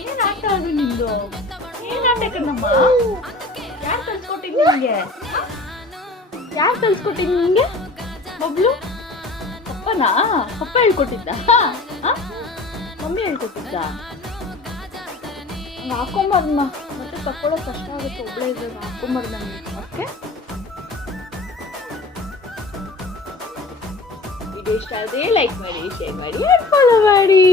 ಏನ್ ಆಟ ಅದು ನಿಂದು? ಏನ್ ಆಟ ಕಣಮ್ಮ? ಯಾರು ಕಲ್ಸ್ಕೊಟ್ಟಿದ್ದು ನಿಂಗೆ? ಯಾರು ಕಲ್ಸ್ಕೊಟ್ಟಿದ್ದು ನಿಂಗೆ? ಬಬ್ಲು ಪಪ್ಪನಾ? ಪಪ್ಪ ಹೇಳ್ಕೊಟ್ಟಿದ್ದ? ಮಮ್ಮಿ ಹೇಳ್ಕೊಟ್ಟಿದ್ದ? ಹಾಕೊಂಬರ್ನ ಮತ್ತೆ ತಕ್ಕೊಳ್ಳೋಕೆ ಕಷ್ಟ ಆಗುತ್ತೆ, ಒಬ್ಬಳೇ ಇದ್ದಾಗ ಹಾಕೊಂಬರ್ನ ಓಕೆ. ವಿಡಿಯೋ ಇಷ್ಟ ಆದರೆ ಲೈಕ್ ಮಾಡಿ, ಶೇರ್ ಮಾಡಿ, ಫಾಲೋ ಮಾಡಿ.